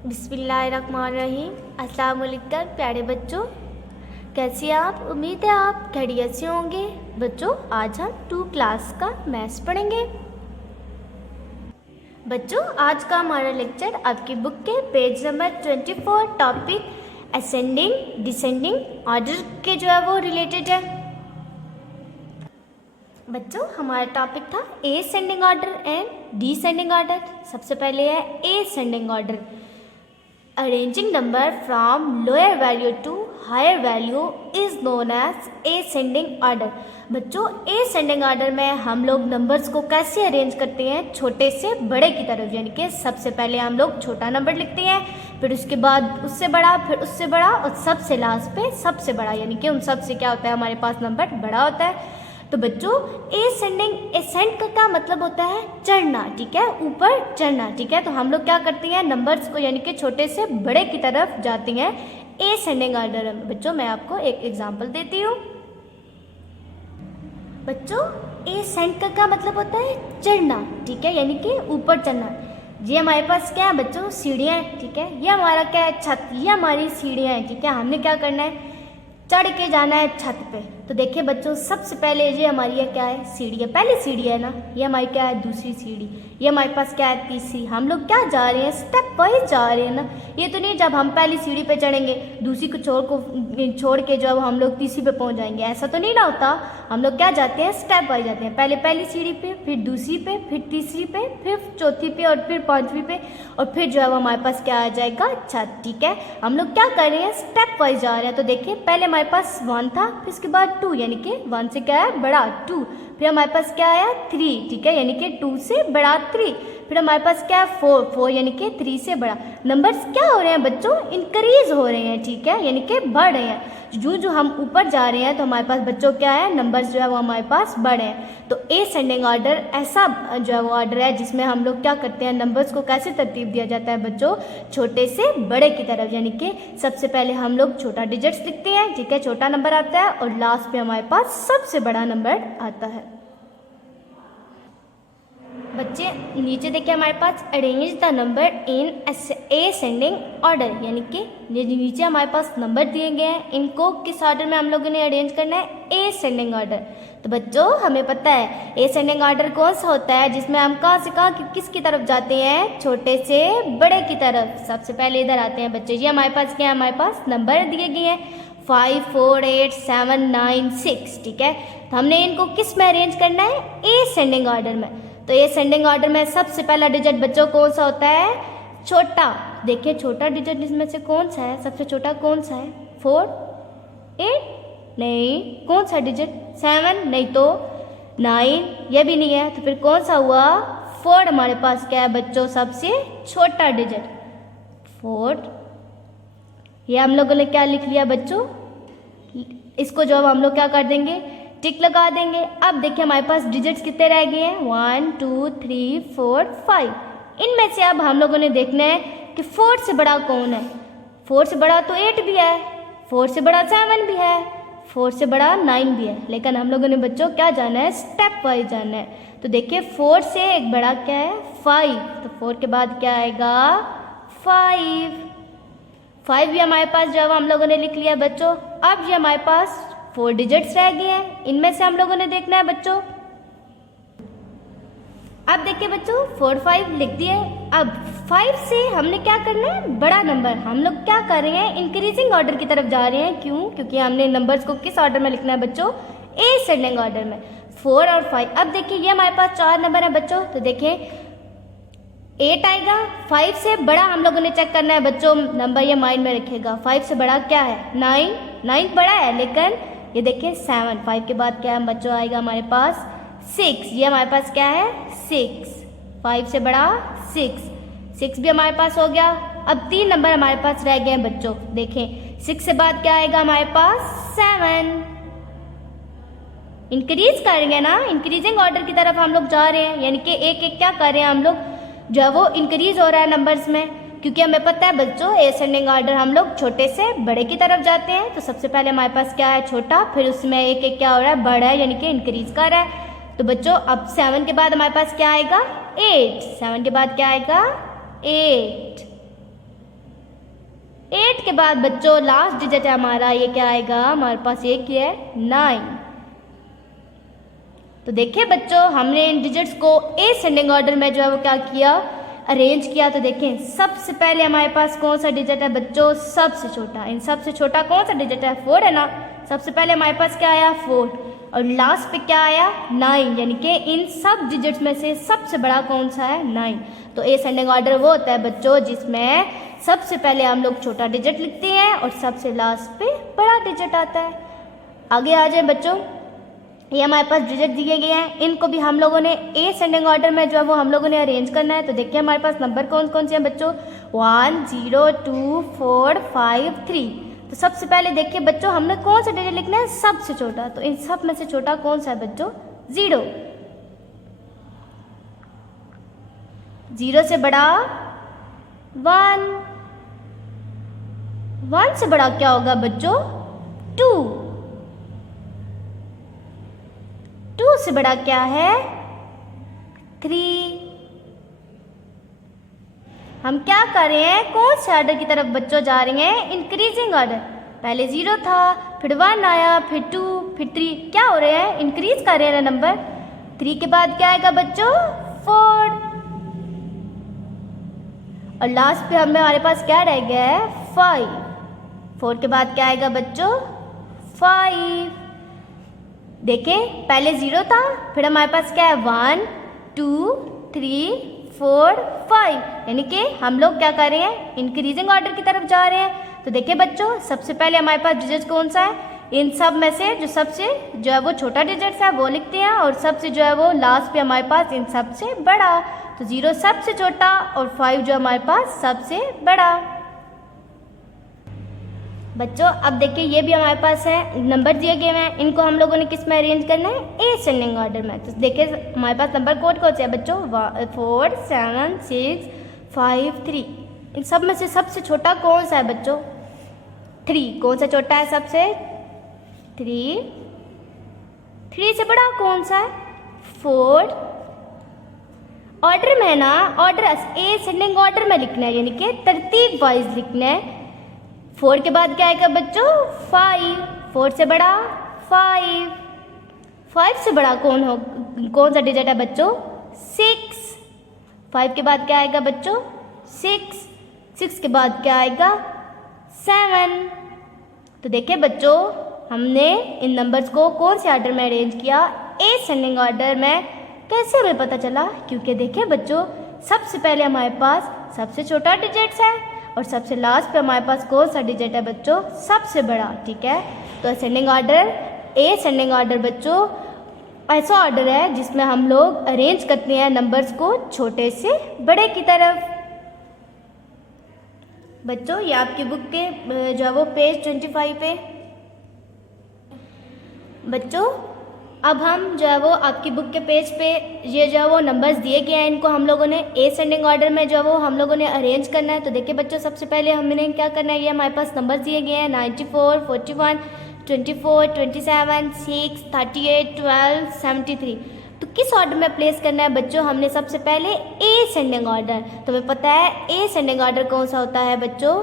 बिस्मिल्लाहिर्रहमानिर्रहीम। अस्सलाम वालेकुम प्यारे बच्चों, कैसे हैं आप? उम्मीद है आप खैरियत से होंगे। बच्चों, आज हम 2 क्लास का मैथ्स पढ़ेंगे। बच्चों, आज का हमारा लेक्चर आपकी बुक के page number 24 topic ascending descending order के जो है वो रिलेटेड है। बच्चों, हमारा टॉपिक था a ascending order and descending order. सबसे पहले है a ascending order, arranging number from lower value to higher value is known as ascending order. बच्चों, असेंडिंग ऑर्डर में हम लोग नंबर्स को कैसे अरेंज करते हैं? छोटे से बड़े की तरफ, यानी कि सबसे पहले हम लोग छोटा नंबर लिखते हैं, फिर उसके बाद उससे बड़ा, फिर उससे बड़ा और सबसे लास्ट पे सबसे बड़ा, यानी कि उन सब से क्या होता है, हमारे पास नंबर बड़ा होता है। तो बच्चों, असेंडिंग असेंड का क्या मतलब होता है? चढ़ना, ठीक है, ऊपर चढ़ना, ठीक है। तो हम लोग क्या करते हैं, नंबर्स को यानी कि छोटे से बड़े की तरफ जाते हैं असेंडिंग ऑर्डर में। बच्चों, मैं आपको एक एग्जांपल देती हूँ। बच्चों, असेंड का क्या मतलब होता है? चढ़ना, ठीक है, यानी कि ऊपर चढ़ना। ये हमारे पास क्या है बच्चों? सीढ़ियाँ हैं, ठीक है। ये हमारा क्या है? छत। ये हमारी सीढ़ियाँ हैं, ठीक है। हमने क्या करना है? चढ़ के जाना है छत पे। तो देखिए बच्चों, सबसे पहले ये हमारी है क्या है? सीढ़ी है, पहली सीढ़ी है ना। ये हमारी क्या है? दूसरी सीढ़ी। ये हमारे पास क्या है? तीसरी। हम लोग क्या जा रहे हैं? स्टेप वाइज जा रहे हैं ना। ये तो नहीं जब हम पहली सीढ़ी पे चढ़ेंगे दूसरी को छोड़ के जब हम लोग तीसरी पे पहुंच जाएंगे, ऐसा तो नहीं ना होता। हम लोग क्या जाते हैं? स्टेप वाइज जाते हैं। पहले पहली सीढ़ी पे, फिर दूसरी पे, फिर तीसरी पे, फिर चौथी पे और फिर पांचवी पे, और फिर जो है वो हमारे पास क्या आ जाएगा? छत, ठीक है। हम लोग क्या कर रहे हैं? स्टेप वाइज जा रहे हैं। तो देखिए, पहले हमारे पास 1 था, फिर उसके बाद 2, यानी कि 1 से क्या है? बड़ा 2। फिर हमारे पास क्या आया? 3, ठीक है, यानी कि 2 से बड़ा 3। फिर हमारे पास क्या है? 4 यानी कि 3 से बड़ा। नंबर्स क्या हो रहे हैं बच्चों? इंक्रीज हो रहे हैं, ठीक है, यानी कि बढ़ रहे हैं। जो हम ऊपर जा रहे हैं तो हमारे पास बच्चों क्या है? नंबर्स जो है वो हमारे पास बढ़ रहे हैं। तो असेंडिंग ऑर्डर ऐसा जो है वो ऑर्डर है जिसमें हम लोग क्या करते हैं? नंबर्स को कैसे तरतीब दिया जाता है बच्चों? छोटे से बड़े की तरफ, यानी कि सबसे पहले हम लोग छोटा डिजिट्स लिखते हैं, ठीक है, छोटा नंबर आता है, और लास्ट पे हमारे पास सबसे बड़ा नंबर आता है। बच्चे, नीचे देखिए हमारे पास arrange the number in ascending order, यानी कि नीचे हमारे पास नंबर दिए गए हैं, इनको किस ऑर्डर में हम लोगों ने अरेंज करना है? Ascending order. तो बच्चों, हमें पता है असेंडिंग ऑर्डर कौन सा होता है जिसमें हम कहाँ से कहाँ किसकी तरफ जाते हैं? छोटे से बड़े की तरफ। सबसे पहले इधर आते हैं बच्चे। ये हमारे पास क्या है? हमारे पास नंबर दिए गए हैं 5 4 8 7 9 6, ठीक है। तो हमने इनको किस में अरेंज करना है? असेंडिंग ऑर्डर में। तो ये असेंडिंग ऑर्डर में सबसे पहला डिजिट बच्चों कौन सा होता है? छोटा। देखिए, छोटा डिजिट इसमें से कौन सा है? सबसे छोटा कौन सा है? 4 8 नहीं। कौन सा डिजिट? 7 नहीं, तो 9 ये भी नहीं है। तो फिर कौन सा हुआ? 4 हमारे पास क्या है बच्चों? सबसे छोटा डिजिट 4। ये हम लोगों ने क्या लिख लिया बच्चों? इसको जो हम लोग क्या कर देंगे? टिक लगा देंगे। अब देखिए हमारे पास डिजिट्स कितने रह गए हैं? 1 2 3 4 5। इनमें से अब हम लोगों ने देखना है कि 4 से बड़ा कौन है। 4 से बड़ा तो 8 भी है, 4 से बड़ा 7 भी है, 4 से बड़ा 9 भी है, लेकिन हम लोगों ने बच्चों क्या जाना है? स्टेप वाइज जाना है। तो देखिए 4 से एक बड़ा क्या है? 5। तो 4 के बाद क्या आएगा? 5 भी हमारे पास जो हम लोगों ने लिख लिया बच्चों। अब ये हमारे पास 4 डिजिट्स रह गए हैं, इनमें से हम लोगों ने देखना है बच्चों। अब देखिए बच्चों, 4 5 लिख दिए। अब 5 से हमने क्या करना है? बड़ा नंबर। हम लोग क्या कर रहे हैं? इंक्रीजिंग ऑर्डर की तरफ जा रहे हैं। क्यों? क्योंकि हमने नंबर्स को किस ऑर्डर में लिखना है बच्चों? असेंडिंग ऑर्डर में। 4 और 5। अब देखिए ये हमारे पास 4 नंबर है बच्चों। तो देखिए 8 आएगा। 5 से बड़ा हम लोगों ने चेक करना है बच्चों, नंबर ये माइंड में रखेगा। 5 से बड़ा क्या है? 9 बड़ा है, लेकिन ये देखिए 7। 5 के बाद क्या है बच्चों? आएगा हमारे पास 6। ये हमारे पास क्या है? 6। 5 से बड़ा 6 भी हमारे पास हो गया। अब 3 नंबर हमारे पास रह गए हैं बच्चों। देखें 6 से बाद क्या आएगा हमारे पास? 7। इंक्रीज करेंगे ना, इंक्रीजिंग ऑर्डर की तरफ हम लोग जा रहे हैं, यानी कि एक एक क्या कर रहे हैं हम लोग? जो है वो इंक्रीज हो रहा है नंबर्स में, क्योंकि हमें पता है बच्चों असेंडिंग ऑर्डर हम लोग छोटे से बड़े की तरफ जाते हैं। तो सबसे पहले हमारे पास क्या है? छोटा, फिर उसमें एक एक क्या हो रहा है? बड़ा है, यानी कि इंक्रीज कर रहा है। तो बच्चों अब 7 के बाद हमारे पास क्या आएगा? 8। 7 के बाद क्या आएगा? 8। 8 के बाद बच्चों लास्ट डिजिट है हमारा, ये क्या आएगा हमारे पास, ये क्या है 9। तो देखिए बच्चों हमने इन डिजिट्स को असेंडिंग ऑर्डर में जो है वो क्या किया, अरेंज किया। तो देखें सबसे पहले हमारे पास कौन सा डिजिट है बच्चों, सबसे छोटा। इन सबसे छोटा कौन सा डिजिट है, 4 है ना। सबसे पहले हमारे पास क्या आया 4 और लास्ट पे क्या आया 9, यानी कि इन सब डिजिट्स में से सबसे बड़ा कौन सा है 9। तो असेंडिंग ऑर्डर वो होता है बच्चों जिसमें सबसे पहले हम लोग छोटा डिजिट लिखते हैं और सबसे लास्ट पे बड़ा डिजिट आता है। आगे आ जाए बच्चों, ये हमारे पास डिजिट दिए गए हैं, इनको भी हम लोगों ने असेंडिंग ऑर्डर में जो है वो हम लोगों ने अरेंज करना है। तो देखिए हमारे पास नंबर कौन कौन से हैं बच्चों, 1 0 2 4 5 3। तो सबसे पहले देखिए बच्चों हमने कौन सा डिजिट लिखना है, सबसे छोटा। तो इन सब में से छोटा कौन सा है बच्चों, 0। 0 से बड़ा 1, 1 से बड़ा क्या होगा बच्चों 2, 2 से बड़ा क्या है 3। हम क्या कर रहे हैं, कौन से ऑर्डर की तरफ बच्चों जा रहे हैं, इंक्रीजिंग ऑर्डर। पहले 0 था, फिर 1 आया, फिर 2, फिर 3, क्या हो रहे हैं, इंक्रीज कर रहे हैं ना नंबर। 3 के बाद क्या आएगा बच्चों 4 और लास्ट पे हमारे पास क्या रह गया है 5। 4 के बाद क्या आएगा बच्चों 5। देखें पहले 0 था, फिर हमारे पास क्या है 1 2 3 4 5, यानी कि हम लोग क्या कर रहे हैं, इंक्रीजिंग ऑर्डर की तरफ जा रहे हैं। तो देखिए बच्चों सबसे पहले हमारे पास डिजिट कौन सा है, इन सब में से जो सबसे जो है वो छोटा डिजिट है वो लिखते हैं और सबसे जो है वो लास्ट पे हमारे पास इन सबसे बड़ा। तो 0 सबसे छोटा और 5 जो हमारे पास सबसे बड़ा। बच्चों अब देखिए ये भी हमारे पास है, नंबर दिए गए हैं, इनको हम लोगों ने किस में अरेंज करना है, असेंडिंग ऑर्डर में। तो देखिए हमारे पास नंबर कौन कौन से है बच्चों, 4 7 6 5 3। इन सब में से सबसे छोटा कौन सा है बच्चों, 3। कौन सा छोटा है सबसे, 3। 3 से बड़ा कौन सा है, 4। ऑर्डर में ना, ऑर्डर असेंडिंग ऑर्डर में लिखना है, यानी कि तरतीब वाइज लिखना है। 4 के बाद क्या आएगा बच्चों 5, 4 से बड़ा 5। 5 से बड़ा कौन सा डिजिट है बच्चों, 6। 5 के बाद क्या आएगा बच्चों 6। 6 के बाद क्या आएगा 7। तो देखिए बच्चों हमने इन नंबर्स को कौन से ऑर्डर में अरेंज किया, असेंडिंग ऑर्डर में। कैसे हमें पता चला, क्योंकि देखिए बच्चों सबसे पहले हमारे पास सबसे छोटा डिजिट्स है और सबसे लास्ट पे हमारे पास कौन सा डिजिट है बच्चों, सबसे बड़ा। ठीक है, तो असेंडिंग ऑर्डर बच्चों ऐसा ऑर्डर है जिसमें हम लोग अरेंज करते हैं नंबर्स को छोटे से बड़े की तरफ। बच्चों ये आपकी बुक के जो है वो पेज 25 पे। बच्चों अब हम जो है वो आपकी बुक के पेज पे ये जो है वो नंबर्स दिए गए हैं, इनको हम लोगों ने असेंडिंग ऑर्डर में जो है वो हम लोगों ने अरेंज करना है। तो देखिए बच्चों सबसे पहले हमने क्या करना है, ये हमारे पास नंबर्स दिए गए हैं 94 41 24 27 6 38 12 73। तो किस ऑर्डर में प्लेस करना है बच्चों, हमने सबसे पहले असेंडिंग ऑर्डर। तो हमें पता है असेंडिंग ऑर्डर कौन सा होता है बच्चों,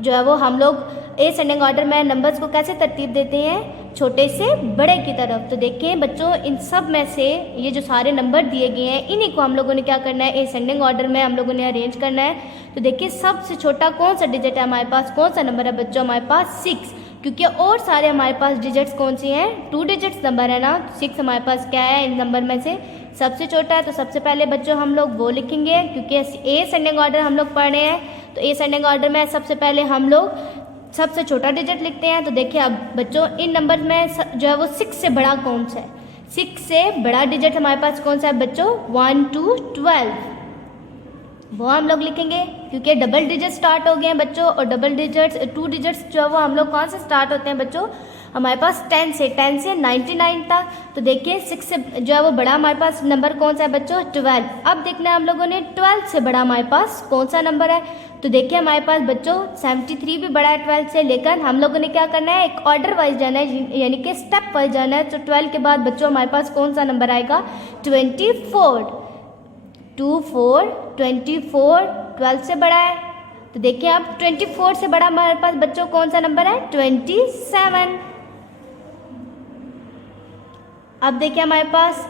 जो है वो हम लोग असेंडिंग ऑर्डर में नंबर्स को कैसे तरतीब देते हैं, छोटे से बड़े की तरफ। तो देखिए बच्चों इन सब में से ये जो सारे नंबर दिए गए हैं इन्हीं को हम लोगों ने क्या करना है, असेंडिंग ऑर्डर में हम लोगों ने अरेंज करना है। तो देखिए सबसे छोटा कौन सा डिजिट है हमारे पास, कौन सा नंबर है बच्चों, हमारे पास 6। क्योंकि और सारे हमारे पास डिजिट्स कौन सी हैं, 2 डिजिट्स नंबर है ना। 6 हमारे पास क्या है, इन नंबर में से सबसे छोटा है। तो सबसे पहले बच्चों हम लोग वो लिखेंगे, क्योंकि असेंडिंग ऑर्डर हम लोग पढ़ रहे हैं। तो असेंडिंग ऑर्डर में सबसे पहले हम लोग सबसे छोटा डिजिट लिखते हैं। तो देखिए अब बच्चों इन नंबर में जो है वो 6 से बड़ा कौन सा है, 6 से बड़ा डिजिट हमारे पास कौन सा है बच्चों, 1 to 12। वो हम लोग लिखेंगे, क्योंकि डबल डिजिट स्टार्ट हो गए हैं बच्चों, और डबल डिजिट्स 2 डिजिट्स जो है वो हम लोग कौन से स्टार्ट होते हैं बच्चों, हमारे पास 10 से 99 तक। तो देखिए 6 से जो है वो बड़ा हमारे पास नंबर कौन सा है बच्चों, 12। अब देखना है हम लोगों ने 12 से बड़ा हमारे पास कौन सा नंबर है। तो देखिए हमारे पास बच्चों 73 भी बड़ा है 12 से, लेकिन हम लोगों ने क्या करना है, एक ऑर्डर वाइज जाना है, यानी कि स्टेप वाइज जाना है। तो 12 के बाद बच्चों हमारे पास कौन सा नंबर आएगा, 24। 24 12 से बड़ा है। तो देखिए अब 24 से बड़ा हमारे पास बच्चों कौन सा नंबर है? 27। अब देखिए हमारे पास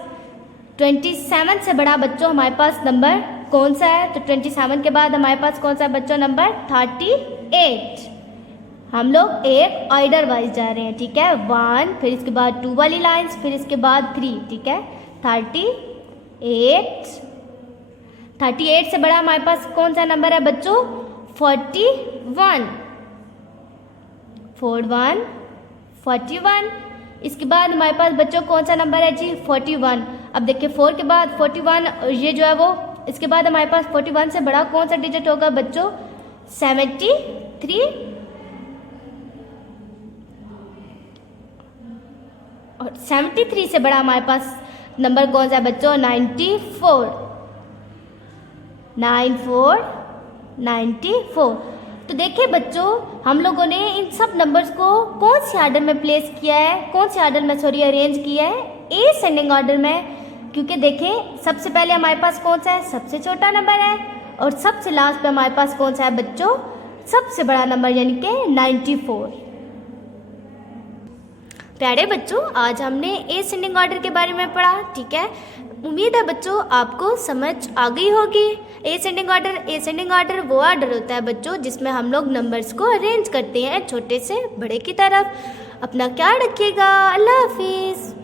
27 से बड़ा बच्चों हमारे पास नंबर कौन सा है? तो 27 के बाद हमारे पास कौन सा बच्चों नंबर? 38। हम लोग एक ऑर्डर वाइज जा रहे हैं, ठीक है। 1, फिर इसके बाद 2 वाली लाइंस, फिर इसके बाद 3, ठीक है। 38 से बड़ा हमारे पास कौन सा नंबर है बच्चों? 41। 41। इसके बाद हमारे पास बच्चों कौन सा नंबर है जी? 41। अब देखिए 4 के बाद 41, ये जो है वो, इसके बाद हमारे पास 41 से बड़ा कौन सा डिजिट होगा बच्चों? 73। और 73 से बड़ा हमारे पास नंबर कौन सा है बच्चों? 94। 94। तो देखिए बच्चों, हम लोगों ने इन सब नंबर्स को कौन सी ऑर्डर में प्लेस किया है, कौन से ऑर्डर में अरेंज किया है? एसेंडिंग ऑर्डर में। क्योंकि देखें सबसे पहले हमारे पास कौन सा है? सबसे छोटा नंबर है, और सबसे लास्ट पे हमारे पास कौन सा है बच्चों? सबसे बड़ा नंबर, यानी कि 94। प्यारे बच्चों, आज हमने एसेंडिंग ऑर्डर के बारे में पढ़ा, ठीक है। उम्मीद है बच्चों आपको समझ आ गई होगी। एसेंडिंग ऑर्डर वो ऑर्डर होता है बच्चों जिसमें हम लोग नंबर्स को अरेंज करते हैं छोटे से बड़े की तरफ। अपना ख्याल रखिएगा। अल्लाह हाफिज़।